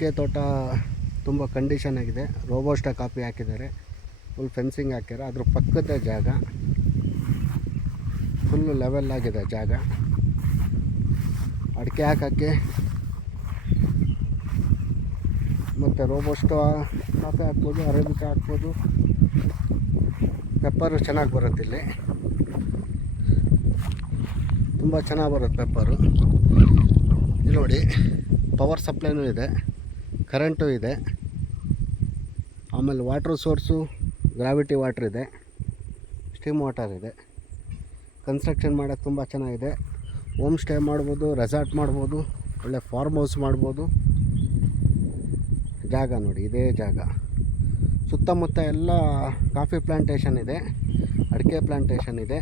ಅಡಿಕೆ ತೋಟ ತುಂಬ ಕಂಡೀಷನ್ ಆಗಿದೆ. ರೋಬೋಸ್ಟಾ ಕಾಪಿ ಹಾಕಿದ್ದಾರೆ, ಫುಲ್ ಫೆನ್ಸಿಂಗ್ ಹಾಕ್ಯಾರ. ಅದ್ರ ಪಕ್ಕದ ಜಾಗ ಫುಲ್ಲು ಲೆವೆಲ್ ಆಗಿದೆ ಜಾಗ. ಅಡಿಕೆ ಹಾಕೋಕ್ಕೆ ಮತ್ತು ರೋಬೋಸ್ಟಾ ಕಾಫಿ ಹಾಕ್ಬೋದು, ಅರೇಬಿಕಾ ಹಾಕ್ಬೋದು. ಪೆಪ್ಪರು ಚೆನ್ನಾಗಿ ಬರುತ್ತೆ, ಇಲ್ಲಿ ತುಂಬ ಚೆನ್ನಾಗಿ ಬರುತ್ತೆ ಪೆಪ್ಪರು. ಇಲ್ಲಿ ನೋಡಿ, ಪವರ್ ಸಪ್ಲೈನೂ ಇದೆ, ಕರೆಂಟು ಇದೆ, ಆಮೇಲೆ ವಾಟ್ರ್ ಸೋರ್ಸು ಗ್ರಾವಿಟಿ ವಾಟ್ರ್ ಇದೆ, ಸ್ಟೀಮ್ ವಾಟರ್ ಇದೆ. ಕನ್ಸ್ಟ್ರಕ್ಷನ್ ಮಾಡೋಕ್ಕೆ ತುಂಬ ಚೆನ್ನಾಗಿದೆ. ಹೋಮ್ ಸ್ಟೇ ಮಾಡ್ಬೋದು, ರೆಸಾರ್ಟ್ ಮಾಡ್ಬೋದು, ಒಳ್ಳೆ ಫಾರ್ಮ್ ಹೌಸ್ ಮಾಡ್ಬೋದು. ಜಾಗ ನೋಡಿ, ಇದೇ ಜಾಗ. ಸುತ್ತಮುತ್ತ ಎಲ್ಲ ಕಾಫಿ ಪ್ಲ್ಯಾಂಟೇಷನ್ ಇದೆ, ಅಡಿಕೆ ಪ್ಲ್ಯಾಂಟೇಷನ್ ಇದೆ.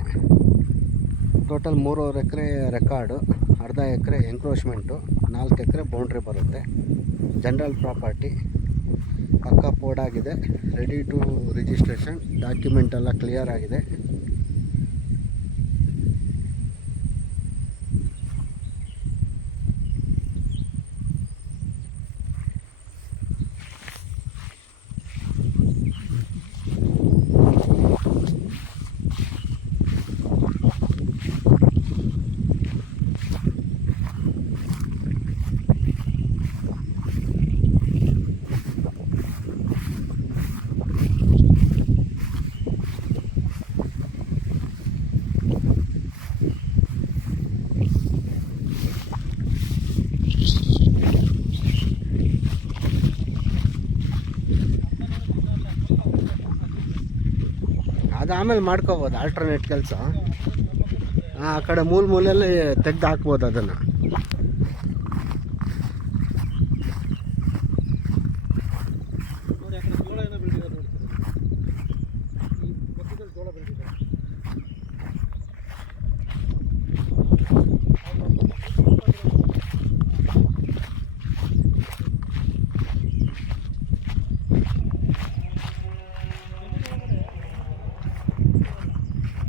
ಟೋಟಲ್ 3.5 ಎಕರೆ ರೆಕಾರ್ಡು, ಅರ್ಧ ಎಕರೆ ಎಂಕ್ರೋಚ್ಮೆಂಟು, 4 ಎಕರೆ ಬೌಂಡ್ರಿ ಬರುತ್ತೆ. ಜನರಲ್ ಪ್ರಾಪರ್ಟಿ ಪಕ್ಕ ಪೋಡಾಗಿದೆ, ರೆಡಿ ಟು ರಿಜಿಸ್ಟ್ರೇಷನ್. ಡಾಕ್ಯುಮೆಂಟ್ ಎಲ್ಲ ಕ್ಲಿಯರ್ ಆಗಿದೆ. ಅದು ಆಮೇಲೆ ಮಾಡ್ಕೋಬೋದು, ಆಲ್ಟರ್ನೇಟ್ ಕೆಲಸ. ಆ ಕಡೆ ಮೂಲೆಯಲ್ಲಿ ತೆಗೆದು ಹಾಕ್ಬೋದು ಅದನ್ನು.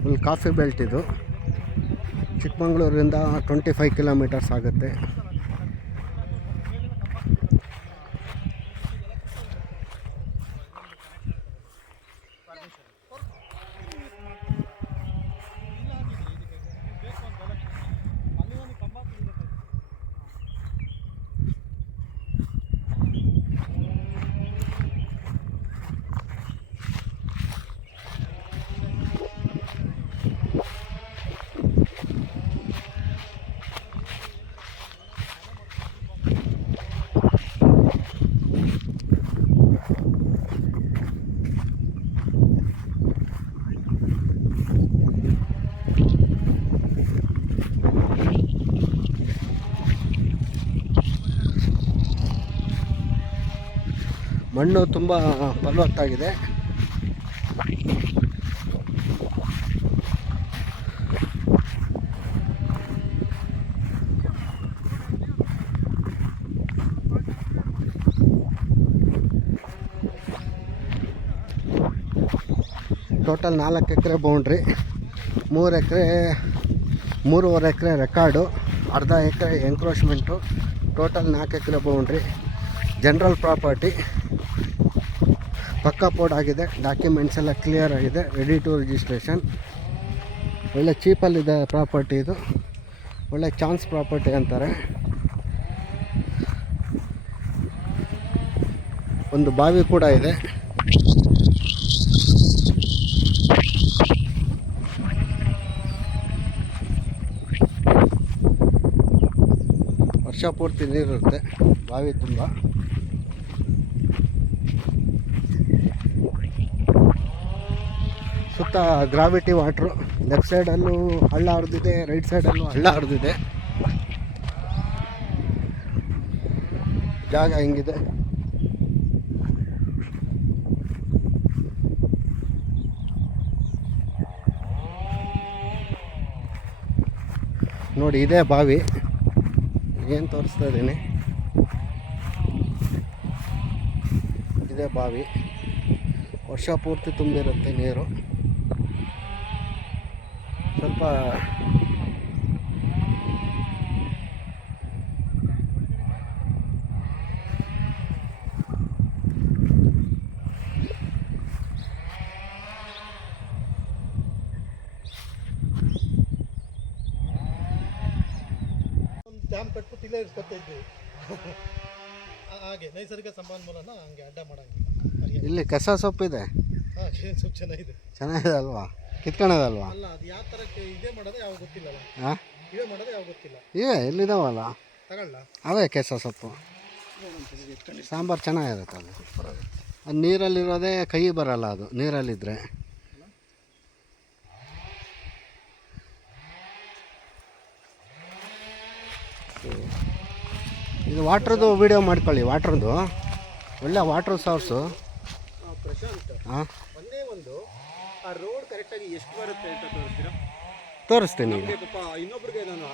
ಫುಲ್ ಕಾಫಿ ಬೆಲ್ಟ್ ಇದು. ಚಿಕ್ಕಮಂಗ್ಳೂರಿಂದ 25 ಕಿಲೋಮೀಟರ್ಸ್ ಆಗುತ್ತೆ. ಮಣ್ಣು ತುಂಬ ಫಲವತ್ತಾಗಿದೆ. ಟೋಟಲ್ 4 ಎಕರೆ ಬೌಂಡ್ರಿ, 3.5 ಎಕರೆ ರೆಕಾರ್ಡು, ಅರ್ಧ ಎಕರೆ ಎಂಕ್ರೋಚ್ಮೆಂಟು. ಟೋಟಲ್ 4 ಎಕರೆ ಬೌಂಡ್ರಿ. ಜನರಲ್ ಪ್ರಾಪರ್ಟಿ ಪಕ್ಕಾ ಪೋಡ್ ಆಗಿದೆ, ಡಾಕ್ಯುಮೆಂಟ್ಸ್ ಎಲ್ಲ ಕ್ಲಿಯರ್ ಆಗಿದೆ, ರೆಡಿ ಟು ರಿಜಿಸ್ಟ್ರೇಷನ್. ಒಳ್ಳೆ ಚೀಪಲ್ಲಿದೆ ಪ್ರಾಪರ್ಟಿ ಇದು, ಒಳ್ಳೆ ಚಾನ್ಸ್ ಪ್ರಾಪರ್ಟಿ ಅಂತಾರೆ. ಒಂದು ಬಾವಿ ಕೂಡ ಇದೆ. ವರ್ಷ ಪೂರ್ತಿ ನೀರಿರುತ್ತೆ ಬಾವಿ ತುಂಬ. ಸುತ್ತ ಗ್ರಾವಿಟಿ ವಾಟ್ರು. ಲೆಫ್ಟ್ ಸೈಡಲ್ಲೂ ಹಳ್ಳ ಹರಿದಿದೆ, ರೈಟ್ ಸೈಡಲ್ಲೂ ಹಳ್ಳ ಹರಿದಿದೆ. ಜಾಗ ಹಿಂಗಿದೆ. ನೋಡಿ, ಇದೇ ಬಾವಿ. ಏನು ತೋರಿಸ್ತಾ ಇದ್ದೀನಿ, ಇದೇ ಬಾವಿ. ವರ್ಷ ಪೂರ್ತಿ ತುಂಬಿರುತ್ತೆ ನೀರು. ಸ್ವಲ್ಪ ಡ್ಯಾಮ್ ಕಟ್ಬಿಟ್ಟು ಇಲ್ಲೇ ಇರ್ಸ್ಕೊತಾ ಇದ್ವಿ. ಹಾಗೆ ನೈಸರ್ಗಿಕ ಸಂಪನ್ಮೂಲನ ಹಂಗೆ ಅಡ್ಡ ಮಾಡಂಗಿಲ್ಲ. ಇಲ್ಲಿ ಕಸ ಸೊಪ್ಪಿದೆ, ಹಾಂ, ಜೇನು ಸೊಪ್ಪು ಚೆನ್ನಾಗಿದೆ. ಚೆನ್ನಾಗಿದೆ ಅಲ್ವಾ, ಕಿತ್ಕೊಳ್ಳೋದಲ್ವಾ? ಅಲ್ಲ, ಅದು ಯಾವ ಥರಕ್ಕೆ ಇದೇ ಮಾಡೋದು ಯಾವ ಗೊತ್ತಿಲ್ಲಲ್ಲ. ಹಾಂ, ಇವೇ ಮಾಡೋದು ಯಾವ ಗೊತ್ತಿಲ್ಲ. ಇವೆ ಎಲ್ಲಿದಾವಲ್ಲ ತಗೊಳ್ಳ ಅವೇ ಕೆಸ ಸೊಪ್ಪು. ಸಾಂಬಾರು ಚೆನ್ನಾಗಿರುತ್ತೆ ಅದು. ಅದು ನೀರಲ್ಲಿರೋದೇ ಕೈ ಬರಲ್ಲ, ಅದು ನೀರಲ್ಲಿದ್ದರೆ. ಇದು ವಾಟ್ರದ್ದು ವೀಡಿಯೋ ಮಾಡ್ಕೊಳ್ಳಿ. ವಾಟ್ರದ್ದು ಒಳ್ಳೆ ವಾಟ್ರ್ ಸೋರ್ಸು. ಪ್ರಶಾಂತ್, ಹಾಂ, ಒಂದೇ ಒಂದು ಆ ರೋಡ್ ಕರೆಕ್ಟಾಗಿ ಎಷ್ಟು ಬರುತ್ತೆ ಅಂತ ತೋರಿಸ್ತೀರಾ? ತೋರಿಸ್ತೀನಿ. ಪಾಪ ಇನ್ನೊಬ್ರಿಗೆ ನಾನು